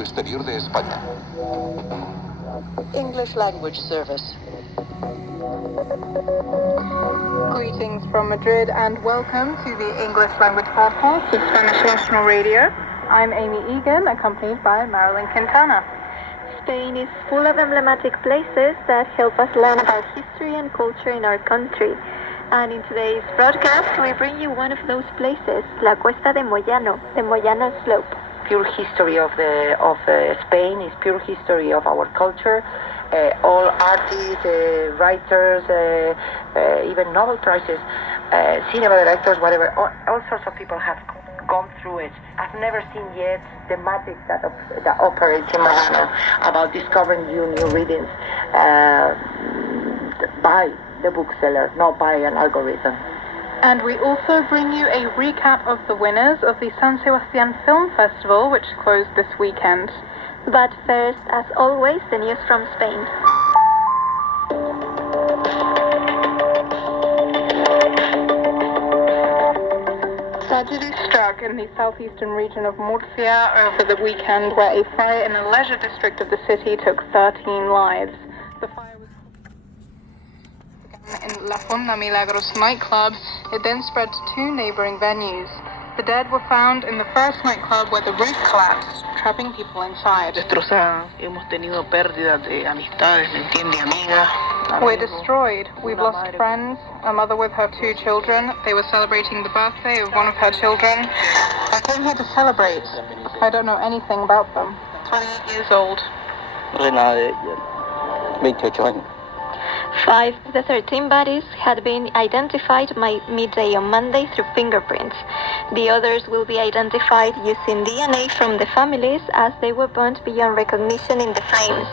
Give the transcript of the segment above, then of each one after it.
Radio Exterior de España. English language service. Greetings from Madrid and welcome to the English language podcast of Spanish National Radio. I'm Amy Egan, accompanied by Marilyn Quintana. Spain is full of emblematic places that help us learn about history and culture in our country. And in today's broadcast, we bring you one of those places, La Cuesta de Moyano, the Moyano Slope. Pure history of Spain is pure history of our culture. All artists, writers, even Nobel Prizes, cinema directors, whatever, all sorts of people have gone through it. I've never seen yet the magic that operates in Moyano about discovering new readings by the bookseller, not by an algorithm. And we also bring you a recap of the winners of the San Sebastian Film Festival, which closed this weekend. But first, as always, the news from Spain. Tragedy struck in the southeastern region of Murcia over the weekend, where a fire in a leisure district of the city took 13 lives. The fire was began in La Fonda Milagros nightclub. It then spread to two neighboring venues. The dead were found in the first nightclub where the roof collapsed, trapping people inside. Destrozada, hemos tenido pérdidas de amistades, ¿me entiende, amigas? We're destroyed. We've lost friends, a mother with her two children. They were celebrating the birthday of one of her children. I came here to celebrate. I don't know anything about them. 28 years old. No sé nada de ella. 28 años. 5 of the 13 bodies had been identified by midday on Monday through fingerprints. The others will be identified using DNA from the families as they were burnt beyond recognition in the flames.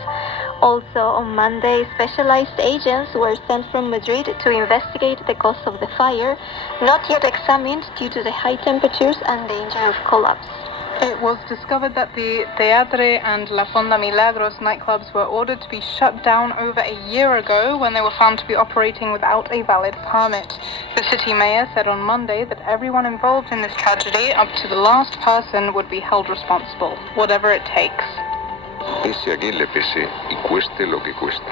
Also on Monday, specialized agents were sent from Madrid to investigate the cause of the fire, not yet examined due to the high temperatures and danger of collapse. It was discovered that the Teatre and La Fonda Milagros nightclubs were ordered to be shut down over a year ago when they were found to be operating without a valid permit. The city mayor said on Monday that everyone involved in this tragedy, up to the last person, would be held responsible, whatever it takes. Pese a quien le pese y cueste lo que cueste.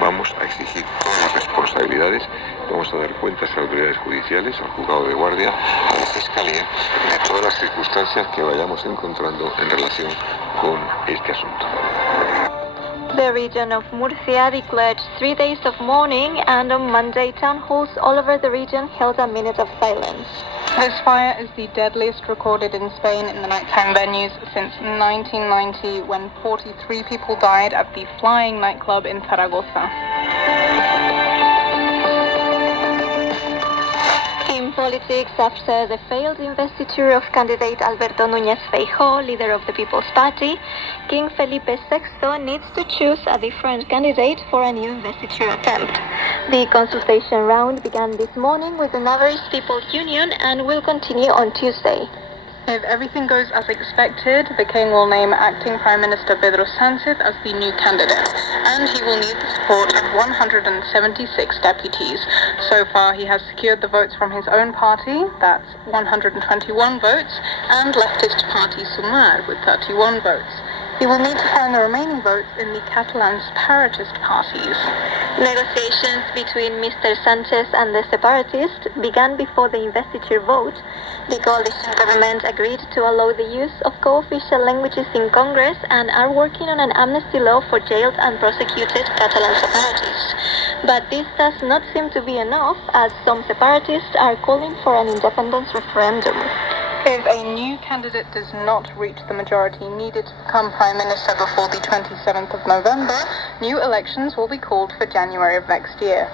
Vamos a exigir todas las responsabilidades, vamos a dar cuentas a las autoridades judiciales, al juzgado de guardia, a la fiscalía, de todas las circunstancias que vayamos encontrando en relación con este asunto. The region of Murcia declared 3 days of mourning, and on Monday, town halls all over the region held a minute of silence. This fire is the deadliest recorded in Spain in the nighttime venues since 1990, when 43 people died at the Flying nightclub in Zaragoza. In politics, after the failed investiture of candidate Alberto Núñez Feijóo, leader of the People's Party, King Felipe VI needs to choose a different candidate for a new investiture attempt. The consultation round began this morning with the Navarrese People's Union and will continue on Tuesday. If everything goes as expected, the king will name acting Prime Minister Pedro Sánchez as the new candidate, and he will need the support of 176 deputies. So far, he has secured the votes from his own party, that's 121 votes, and leftist party Sumar with 31 votes. He will need to find the remaining votes in the Catalan separatist parties. Negotiations between Mr. Sanchez and the separatists began before the investiture vote. The coalition government agreed to allow the use of co-official languages in Congress and are working on an amnesty law for jailed and prosecuted Catalan separatists. But this does not seem to be enough, as some separatists are calling for an independence referendum. If a new candidate does not reach the majority needed to become Prime Minister before the 27th of November, new elections will be called for January of next year.